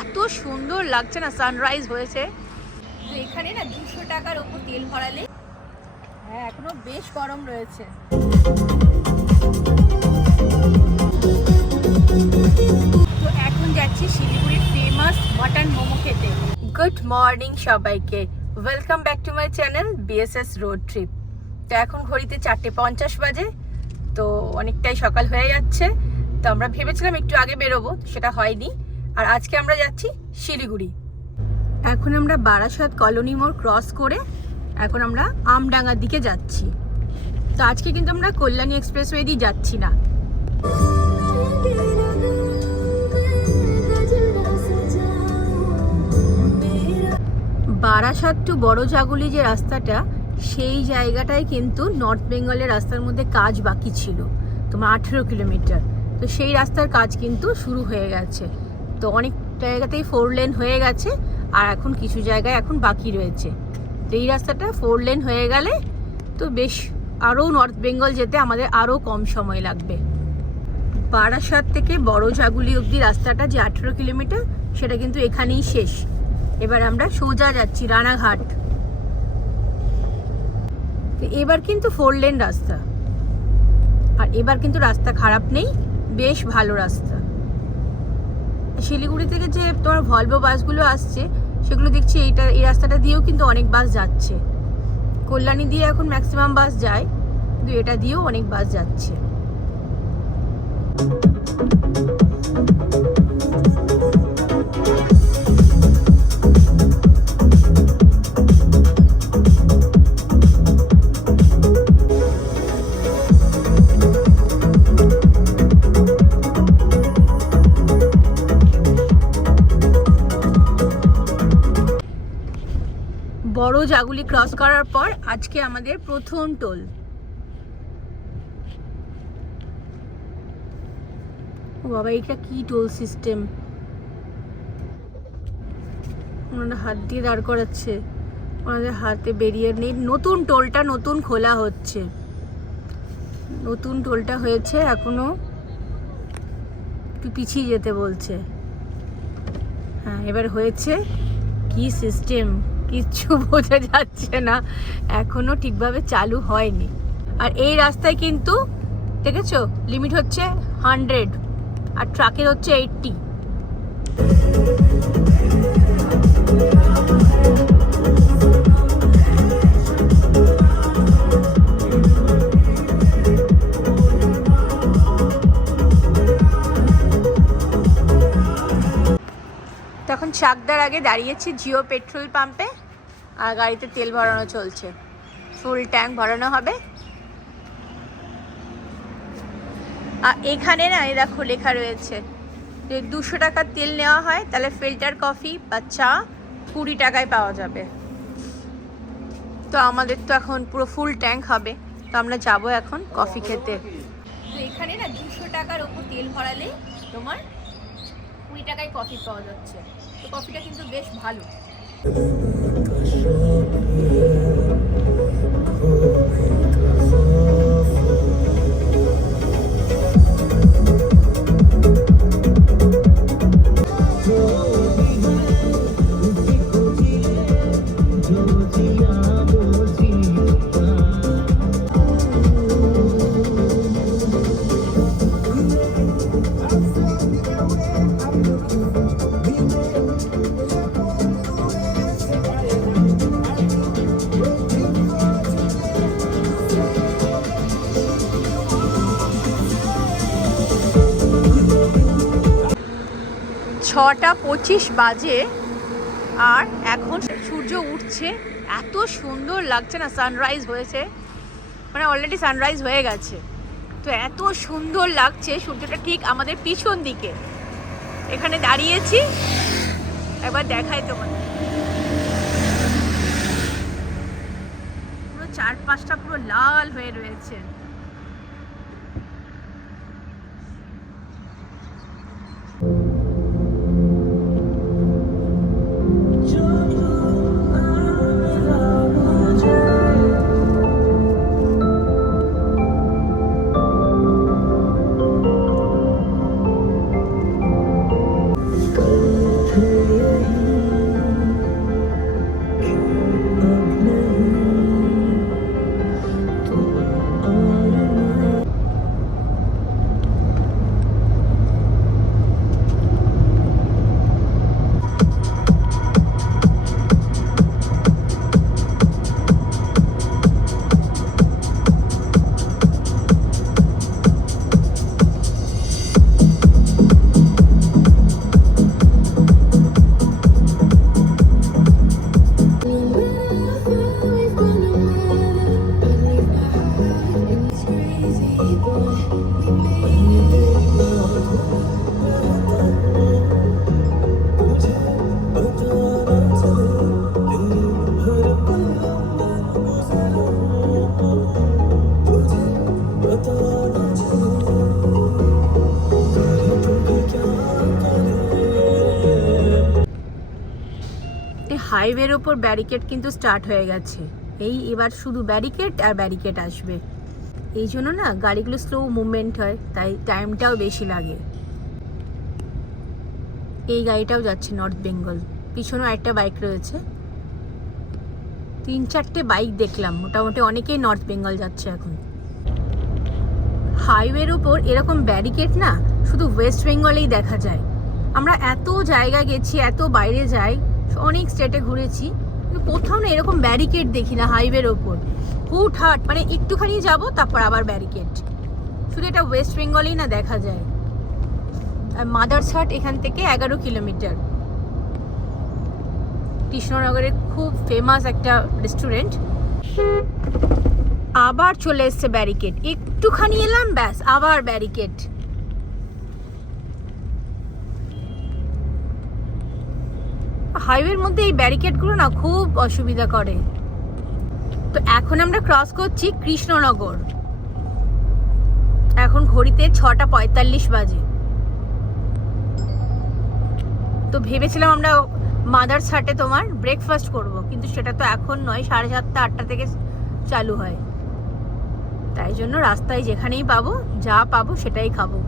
এত সুন্দর লাগছে না, সানরাইজ হয়েছে। এখানে না 200 টাকার ওপর তেল ভরালে, হ্যাঁ এখনো বেশ গরম রয়েছে। তো এখন যাচ্ছি শিলিগুড়ির ফেমাস মটন মোমো খেতে। গুড মর্নিং সবাইকে, welcome back to my channel BSS road trip. তো এখন ঘড়িতে 4:50 বাজে, তো অনেকটাই সকাল হয়ে যাচ্ছে। তো আমরা ভেবেছিলাম একটু আগে বেরোবো, সেটা হয়নি। আর আজকে আমরা যাচ্ছি শিলিগুড়ি। এখন আমরা বারাসাত কলোনি মোড় ক্রস করে এখন আমরা আমডাঙ্গার দিকে যাচ্ছি। তো আজকে কিন্তু আমরা কল্যাণী এক্সপ্রেসওয়ে দিয়ে যাচ্ছি না। বারাসাত টু বড়জাগুলি যে রাস্তাটা, সেই জায়গাটায় কিন্তু নর্থ বেঙ্গলের রাস্তার মধ্যে কাজ বাকি ছিল, তোমার 18 কিলোমিটার। তো সেই রাস্তার কাজ কিন্তু শুরু হয়ে গেছে। তো অনেক জায়গাতেই 4 লেন হয়ে গেছে, আর এখন কিছু জায়গায় এখন বাকি রয়েছে। তো এই রাস্তাটা 4 লেন হয়ে গেলে তো বেশ আরও নর্থ বেঙ্গল যেতে আমাদের আরও কম সময় লাগবে। বারাসাত থেকে বড়জাগুলি অবধি রাস্তাটা যে 18 কিলোমিটার, সেটা কিন্তু এখানেই শেষ। এবার আমরা সোজা যাচ্ছি রানাঘাট। তো এবার কিন্তু 4 লেন রাস্তা, আর এবার কিন্তু রাস্তা খারাপ নেই, বেশ ভালো রাস্তা। শিলিগুড়ি থেকে যে তোমার ভলভো বাসগুলো আসছে, সেগুলো দেখছি এই রাস্তাটা দিয়েও কিন্তু অনেক বাস যাচ্ছে। কল্যাণী দিয়ে এখন ম্যাক্সিমাম বাস যায়, কিন্তু এটা দিয়েও অনেক বাস যাচ্ছে। বড়জাগুলি ক্রস করার পর আজকে আমাদের প্রথম টোল। ও বাবা, এটা কি টোল সিস্টেম! ওনারা হাত দিয়ে দাঁড় করাচ্ছে, ওনাদের হাতে ব্যারিয়ার নেই। নতুন টোলটা নতুন খোলা হচ্ছে, নতুন টোলটা হয়েছে, এখনো একটু পিছিয়ে যেতে বলছে। হ্যাঁ, এবার হয়েছে। কি সিস্টেম, কিচ্ছু বোঝা যাচ্ছে না, এখনো ঠিকভাবে চালু হয়নি। আর এই রাস্তায় কিন্তু দেখেছো, লিমিট হচ্ছে 100 আর ট্রাকের হচ্ছে 80। তখন চাকদার আগে দাঁড়িয়েছি জিও পেট্রোল পাম্পে, আর গাড়িতে তেল ভরানো চলছে। ফুল ট্যাঙ্ক ভরানো হবে। আর এখানে না এই দেখো লেখা রয়েছে যে 200 টাকার তেল নেওয়া হয়, তাহলে ফিল্টার কফি বা চা 20 টাকায় পাওয়া যাবে। তো আমাদের তো এখন পুরো ফুল ট্যাঙ্ক হবে, তো আমরা যাবো এখন কফি খেতে। তো এখানে না 200 টাকার ওপর তেল ভরালে তোমার 20 টাকায় কফি পাওয়া যাচ্ছে। তো কফিটা কিন্তু বেশ ভালো। ছটা 25 বাজে, আর এখন সূর্য উঠছে। এত সুন্দর লাগছে না, সানরাইজ হয়েছে, মানে অলরেডি সানরাইজ হয়ে গেছে। তো এত সুন্দর লাগছে, সূর্যটা ঠিক আমাদের পিছন দিকে। এখানে দাঁড়িয়েছি, একবার দেখাই তোমাদের। পুরো চারপাশটা পুরো লাল হয়ে রয়েছে। হাইওয়ের ওপর ব্যারিকেড কিন্তু স্টার্ট হয়ে গেছে। এবার শুধু ব্যারিকেড আর ব্যারিকেড আসবে। এই জন্য না গাড়িগুলো স্লো মুভমেন্ট হয়, তাই টাইমটাও বেশি লাগে। এই গাড়িটাও যাচ্ছে নর্থ বেঙ্গল, পিছনেও একটা বাইক রয়েছে। 3-4টে বাইক দেখলাম, মোটামুটি অনেকেই নর্থ বেঙ্গল যাচ্ছে এখন। হাইওয়ের ওপর এরকম ব্যারিকেড না শুধু ওয়েস্ট বেঙ্গলেই দেখা যায়। আমরা এত জায়গা গেছি, এত বাইরে যাই, অনেক স্টেটে ঘুরেছি, কিন্তু কোথাও না এরকম ব্যারিকেড দেখি না হাইওয়ের ওপর। হুটহাট মানে একটুখানি যাব তারপর আবার ব্যারিকেড, শুধু এটা ওয়েস্ট বেঙ্গলেই না দেখা যায়। আর মাদারসাট এখান থেকে 11 কিলোমিটার। কৃষ্ণনগরের খুব ফেমাস একটা রেস্টুরেন্ট। আবার চলে এসছে ব্যারিকেড, একটুখানি এলাম ব্যাস আবার ব্যারিকেড। হাইওয়ের মধ্যে এই ব্যারিকেডগুলো না খুব অসুবিধা করে। তো এখন আমরা ক্রস করছি কৃষ্ণনগর। এখন ঘড়িতে 6:45 বাজে। তো ভেবেছিলাম আমরা মাদারসাটে তোমার ব্রেকফাস্ট করব, কিন্তু সেটা তো এখন নয়, 7:30-8টা থেকে চালু হয়। তাই জন্য রাস্তায় যেখানেই পাবো, যা পাবো সেটাই খাবো।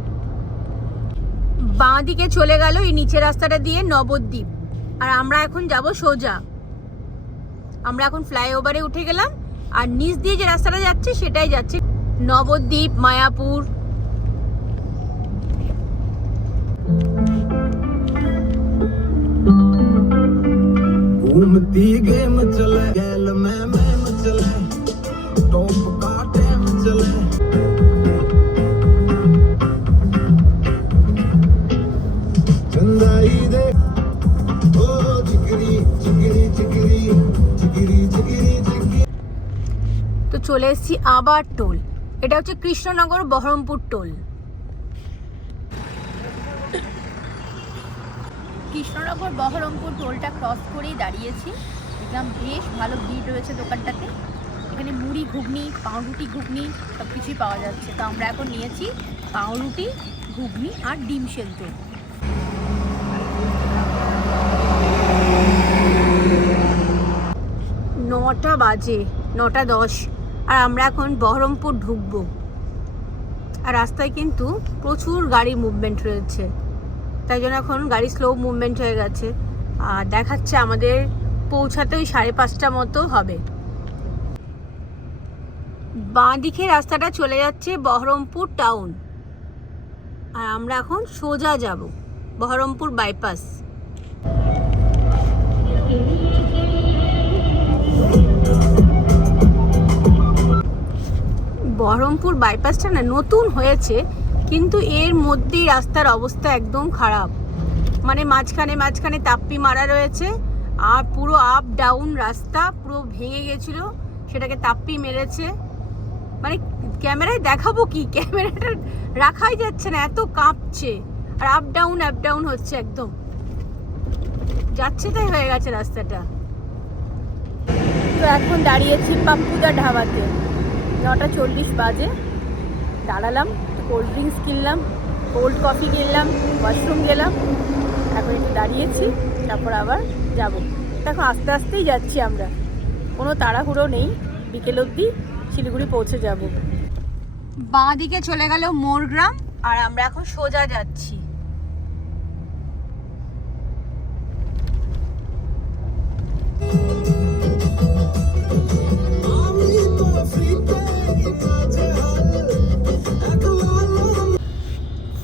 বাঁ দিকে চলে গেল এই নিচের রাস্তাটা দিয়ে নবদ্বীপ, আর আমরা এখন যাব সোজা। আমরা এখন ফ্লাইওভারে উঠে গেলাম, আর নিচ দিয়ে যে রাস্তাটা যাচ্ছে সেটাই যাচ্ছে নবদ্বীপ, মায়াপুর। घूमती गेम चले गैल में चले टॉप का टाइम चले चंदाई दे ओ चिकरी चिकरी चिकरी चिकरी चिकरी चिकरी। তো চলে এসেছি আবার টোল। এটা হচ্ছে কৃষ্ণনগর বহরমপুর টোল। কৃষ্ণনগর বহরমপুর টোলটা ক্রস করেই দাঁড়িয়েছি। দেখলাম বেশ ভালো ভিড় রয়েছে দোকানটাতে। এখানে মুড়ি, ঘুগনি, পাউরুটি, ঘুগনি সব কিছুই পাওয়া যাচ্ছে। তো আমরা এখন নিয়েছি পাউরুটি, ঘুগনি আর ডিম সেদ্ধ। 9টা বাজে, 9:10, আর আমরা এখন বহরমপুর ঢুকবো। আর রাস্তায় কিন্তু প্রচুর গাড়ি মুভমেন্ট রয়েছে, তাই জন্য এখন গাড়ি স্লো মুভমেন্ট হয়ে গেছে। আর দেখাচ্ছে আমাদের পৌঁছাতে ওই 5:30 মতো হবে। বাঁ দিকে রাস্তাটা চলে যাচ্ছে বহরমপুর টাউন, আর আমরা এখন সোজা যাব বহরমপুর বাইপাস। বহরমপুর বাইপাসটা না নতুন হয়েছে, কিন্তু এর মধ্যেই রাস্তার অবস্থা একদম খারাপ। মানে মাঝখানে তাপ্পি মারা রয়েছে, আর পুরো আপ ডাউন রাস্তা পুরো ভেঙে গেছিল, সেটাকে তাপ্পি মেরেছে। মানে ক্যামেরায় দেখাবো কি, ক্যামেরাটা রাখাই যাচ্ছে না, এত কাঁপছে। আর আপ ডাউন হচ্ছে, একদম যাচ্ছে তাই হয়ে গেছে রাস্তাটা। তো এখন দাঁড়িয়েছি পাপ্পুদা ধাবাতে। 9:40 বাজে। দাঁড়ালাম, কোল্ড ড্রিঙ্কস কিনলাম, কোল্ড কফি কিনলাম, ওয়াশরুম গেলাম, এখন একটু দাঁড়িয়েছি, তারপর আবার যাব। দেখো আস্তে আস্তেই যাচ্ছি আমরা, কোনো তাড়াহুড়ো নেই, বিকেল অবধি শিলিগুড়ি পৌঁছে যাব। বাঁ দিকে চলে গেল মোরগ্রাম, আর আমরা এখন সোজা যাচ্ছি।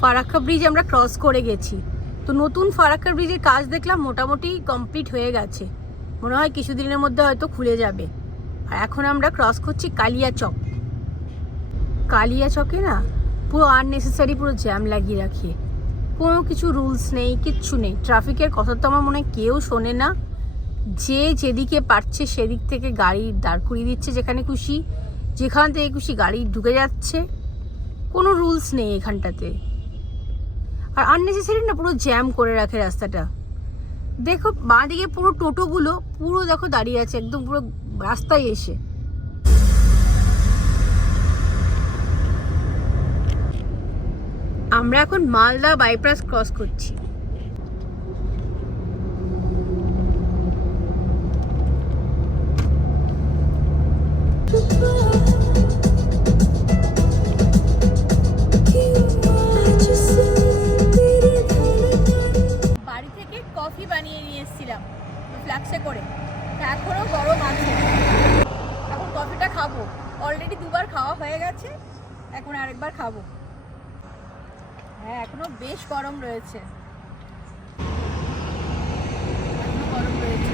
ফারাক্কা ব্রিজ আমরা ক্রস করে গেছি। তো নতুন ফারাক্কা ব্রিজের কাজ দেখলাম মোটামুটি কমপ্লিট হয়ে গেছে, মনে হয় কিছুদিনের মধ্যে হয়তো খুলে যাবে। আর এখন আমরা ক্রস করছি কালিয়াচক। কালিয়াচকে না পুরো আননেসেসারি পুরো জ্যাম লাগিয়ে রাখে, কোনো কিছু রুলস নেই, কিচ্ছু নেই। ট্রাফিকের কথা তো আমার মনে হয় কেউ শোনে না, যে যেদিকে পারছে সেদিক থেকে গাড়ি দাঁড় করিয়ে দিচ্ছে, যেখানে খুশি যেখান থেকে খুশি গাড়ি ঢুকে যাচ্ছে, কোনো রুলস নেই এখানটাতে। আর আননেসেসারি না পুরো জ্যাম করে রাখে রাস্তাটা। দেখো বাঁ দিকে পুরো টোটোগুলো পুরো দেখো দাঁড়িয়ে আছে একদম পুরো রাস্তায় এসে। আমরা এখন মালদা বাইপাস ক্রস করছি। কফি বানিয়ে নিয়ে এসেছিলাম ফ্লাক্সে করে, এখনও গরম আছে। এখন কফিটা খাবো, অলরেডি 2বার খাওয়া হয়ে গেছে, এখন আরেকবার খাবো। হ্যাঁ এখনো বেশ গরম রয়েছে, এখনো গরম রয়েছে।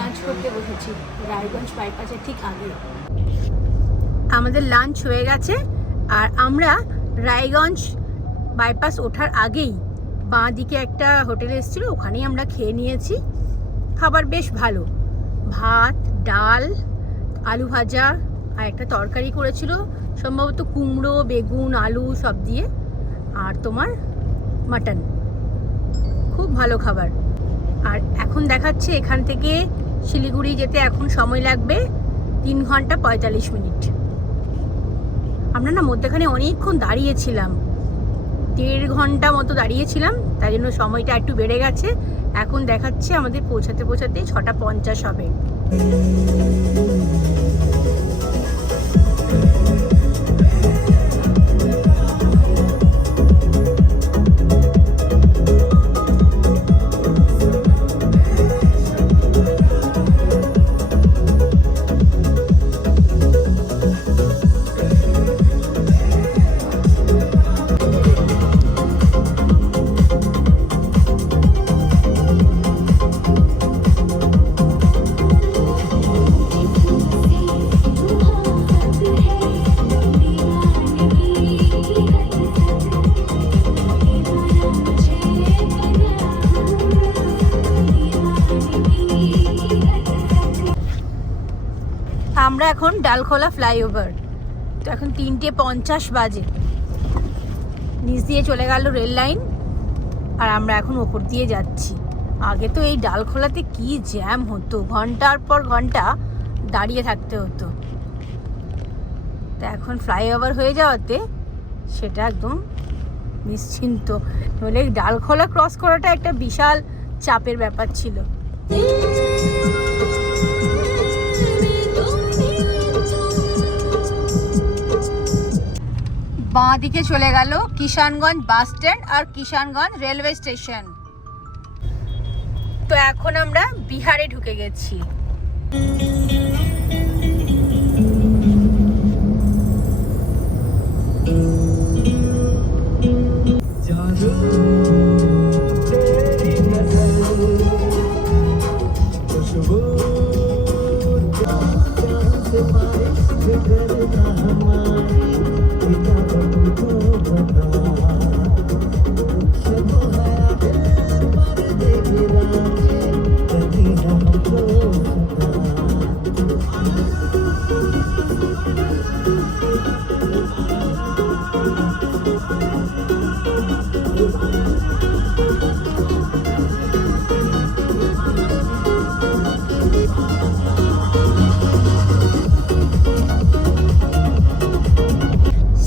লাঞ্চ করতে বসেছি রায়গঞ্জ বাইপাসের ঠিক আগে। আমাদের লাঞ্চ হয়ে গেছে আর আমরা রায়গঞ্জ বাইপাস ওঠার আগেই বাঁ দিকে একটা হোটেলে এসেছিলো, ওখানেই আমরা খেয়ে নিয়েছি। খাবার বেশ ভালো, ভাত, ডাল, আলু ভাজা আর একটা তরকারি করেছিল, সম্ভবত কুমড়ো, বেগুন, আলু সব দিয়ে, আর তোমার মাটন। খুব ভালো খাবার। আর এখন দেখাচ্ছে এখান থেকে শিলিগুড়ি যেতে এখন সময় লাগবে 3 ঘন্টা 45 মিনিট। আমরা না মধ্যেখানে অনেকক্ষণ দাঁড়িয়েছিলাম, 1.5 ঘন্টা মতো দাঁড়িয়েছিলাম, তাই জন্য সময়টা একটু বেড়ে গেছে। এখন দেখাচ্ছে আমাদের পৌঁছাতে 6টা 50 হবে। আমরা এখন ডালখোলা ফ্লাইওভার, তো এখন 3:50 বাজে। নিচ দিয়ে চলে গেল রেল লাইন আর আমরা এখন ওপর দিয়ে যাচ্ছি। আগে তো এই ডালখোলাতে কি জ্যাম হতো, ঘন্টার পর ঘন্টা দাঁড়িয়ে থাকতে হতো। তা এখন ফ্লাইওভার হয়ে যাওয়াতে সেটা একদম নিশ্চিন্ত, নইলে ডালখোলা ক্রস করাটা একটা বিশাল চাপের ব্যাপার ছিল। বাঁ দিকে চলে গেল কিষানগঞ্জ বাস স্ট্যান্ড আর কিষানগঞ্জ রেলওয়ে স্টেশন। তো এখন আমরা বিহারে ঢুকে গেছি।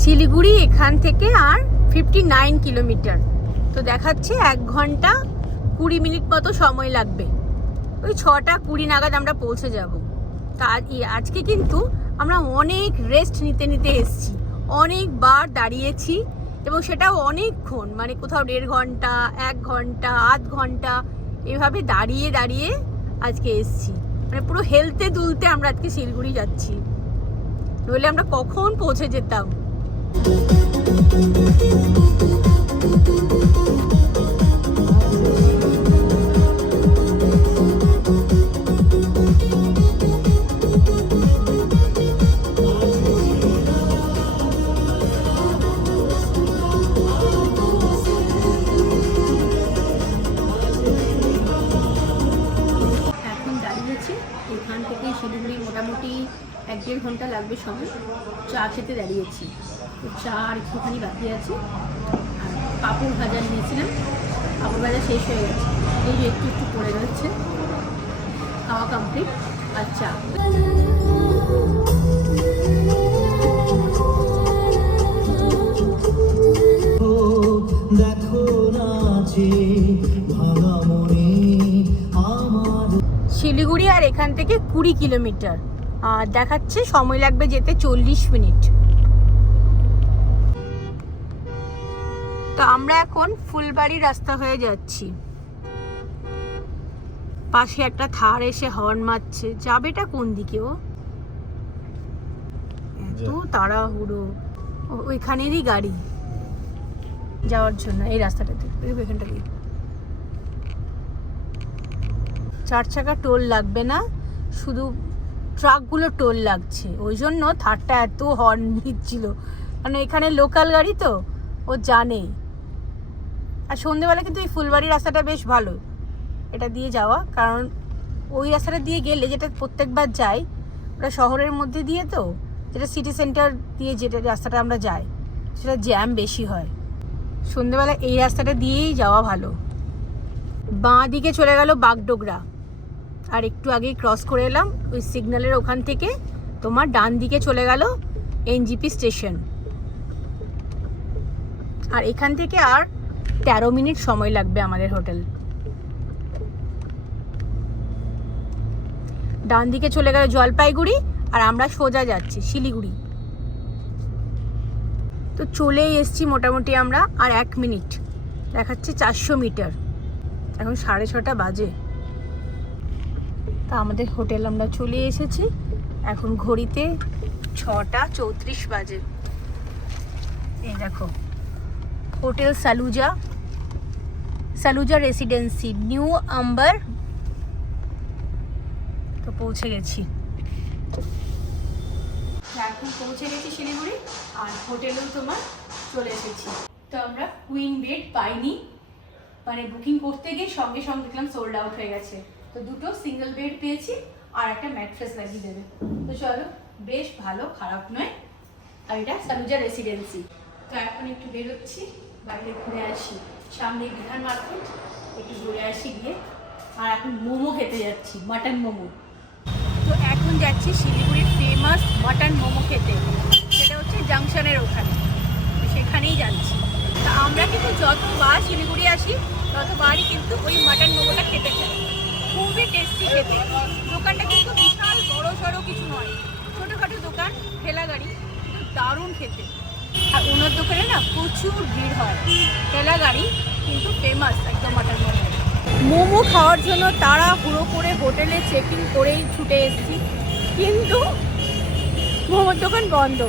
শিলিগুড়ি এখান থেকে আর 59 কিলোমিটার, তো দেখাচ্ছে 1 ঘন্টা 20 মিনিট মতো সময় লাগবে। ওই 6টা 20 নাগাদ আমরা পৌঁছে যাব। তা আজকে কিন্তু আমরা অনেক রেস্ট নিতে নিতে এসেছি, অনেকবার দাঁড়িয়েছি এবং সেটাও অনেকক্ষণ, মানে কোথাও 1.5 ঘন্টা, 1 ঘন্টা, আধ ঘন্টা এভাবে দাঁড়িয়ে দাঁড়িয়ে আজকে এসেছি। মানে পুরো হেলতে দুলতে আমরা আজকে শিলিগুড়ি যাচ্ছি, নইলে আমরা কখন পৌঁছে যেতাম। এখন দাঁড়িয়েছি এখান থেকে শিলিগুড়ি মোটামুটি 1-1.5 ঘন্টা লাগবে সময়। চা খেতে দাঁড়িয়েছি, তো চা আর একটুখানি বাকি আছে। আর পাঁপড় ভাজা নিয়েছিলাম, পাঁপড় ভাজা শেষ হয়ে গেছে, এই যে একটু একটু পড়ে রয়েছে। খাওয়া কমপ্লিট আর চা। শিলিগুড়ি আর এখান থেকে 20 কিলোমিটার, আর দেখাচ্ছে সময় লাগবে যেতে 40 মিনিট। তো আমরা এখন ফুলবাড়ি রাস্তা হয়ে যাচ্ছি। পাশে একটা থার এসে হর্ন মারছে। যাবেটা কোন দিকে ও? এত তাড়াহুড়ো। ওইখানেরই গাড়ি যাওয়ার জন্য এই রাস্তাটাতে, এখানটা দিয়ে 4 চাকা টোল লাগবে না, শুধু ট্রাকগুলো টোল লাগছে। ওই জন্য থারটা এত হর্ন দিচ্ছিল, কারণ এখানে লোকাল গাড়ি তো ও জানে। আর সন্ধ্যেবেলা কিন্তু এই ফুলবাড়ি রাস্তাটা বেশ ভালো এটা দিয়ে যাওয়া, কারণ ওই রাস্তাটা দিয়ে গেলে, যেটা প্রত্যেকবার যাই, ওটা শহরের মধ্যে দিয়ে তো, যেটা সিটি সেন্টার দিয়ে যেটা রাস্তাটা আমরা যাই, সেটা জ্যাম বেশি হয়। সন্ধ্যেবেলা এই রাস্তাটা দিয়েই যাওয়া ভালো। বাঁ দিকে চলে গেল বাগডোগরা, আর একটু আগেই ক্রস করে এলাম ওই সিগন্যালের ওখান থেকে। তোমার ডান দিকে চলে গেল এনজিপি স্টেশন। আর এখান থেকে আর 13 মিনিট সময় লাগবে আমাদের হোটেল। ডান দিকে চলে গেল জলপাইগুড়ি, আর আমরা সোজা যাচ্ছি শিলিগুড়ি। তো চলেই এসছি মোটামুটি আমরা। আর 1 মিনিট দেখাচ্ছে 400 মিটার। এখন 6:30 বাজে। তা আমাদের হোটেল আমরা চলে এসেছি। এখন ঘড়িতে 6:34 বাজে। এই দেখো hotel Saluja residency, new Amber. তো পৌঁছে গেছি, এখন পৌঁছে গেছি শিলিগুড়ি। আর হোটেলেও তোমার চলে এসেছি। তো আমরা কুইন বেড পাইনি, মানে বুকিং করতে গিয়ে সঙ্গে সঙ্গে দেখলাম সোল্ড আউট হয়ে গেছে। তো দুটো সিঙ্গেল বেড পেয়েছি, আর একটা ম্যাট্রেস লাগিয়ে দেবে। তো চলো, বেশ ভালো, খারাপ নয়। আর এটা সালুজা রেসিডেন্সি। তো এখন একটু বেরোচ্ছি, বাইরে ঘুরে আসি, সামনে বিহার মার্কেট, একটু ঘুরে আসি গিয়ে। আর এখন মোমো খেতে যাচ্ছি, মাটন মোমো। তো এখন যাচ্ছি শিলিগুড়ির ফেমাস মাটন মোমো খেতে, সেটা হচ্ছে জাংশনের ওখানে, সেখানেই যাচ্ছি। তা আমরা কিন্তু যতবার শিলিগুড়ি আসি ততবারই কিন্তু ওই মাটন মোমোটা খেতে চাই। খুবই টেস্টি খেতে। দোকানটা কিন্তু বিশাল বড় সড়ো কিছু নয়, ছোটোখাটো দোকান, ঠেলা গাড়ি, কিন্তু দারুণ খেতে। আর ওনার দোকানে না প্রচুর ভিড় হয়, ঠেলা গাড়ি কিন্তু ফেমাস একদম মাটন মোমো। মোমো খাওয়ার জন্য তাড়াহুড়ো করে হোটেলে চেক ইন করেই ছুটে এসেছি, কিন্তু মোমোর দোকান বন্ধ।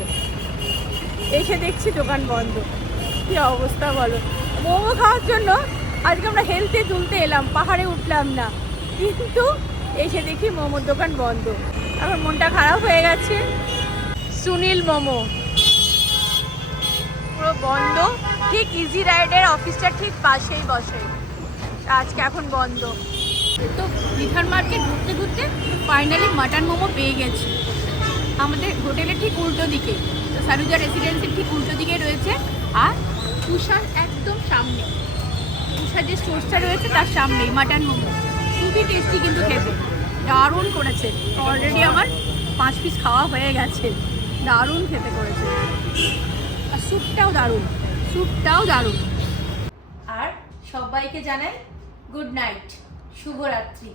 এসে দেখছি দোকান বন্ধ। কি অবস্থা বলো। মোমো খাওয়ার জন্য আজকে আমরা হেলথে তুলতে এলাম, পাহাড়ে উঠলাম না, কিন্তু এসে দেখি মোমোর দোকান বন্ধ। এখন মনটা খারাপ হয়ে গেছে। সুনীল মোমো পুরো বন্ধ, ঠিক ইজি রাইডের অফিসটা ঠিক পাশেই বসে, আজকে এখন বন্ধ। তো বিহার মার্কেট ঘুরতে ঘুরতে ফাইনালি মাটন মোমো পেয়ে গেছি। আমাদের হোটেলের ঠিক উল্টো দিকে, তো সালুজা রেসিডেন্সির ঠিক উল্টো দিকে রয়েছে। আর তুষার একদম সামনে, তুষার যে স্টোরটা রয়েছে তার সামনেই মাটন মোমো। খুবই টেস্টি কিন্তু খেতে, দারুণ করেছে। অলরেডি আমার 5 পিস খাওয়া হয়ে গেছে, দারুণ খেতে করেছে। আর স্যুপটাও দারুণ। আর সবাইকে জানাই গুড নাইট, শুভরাত্রি।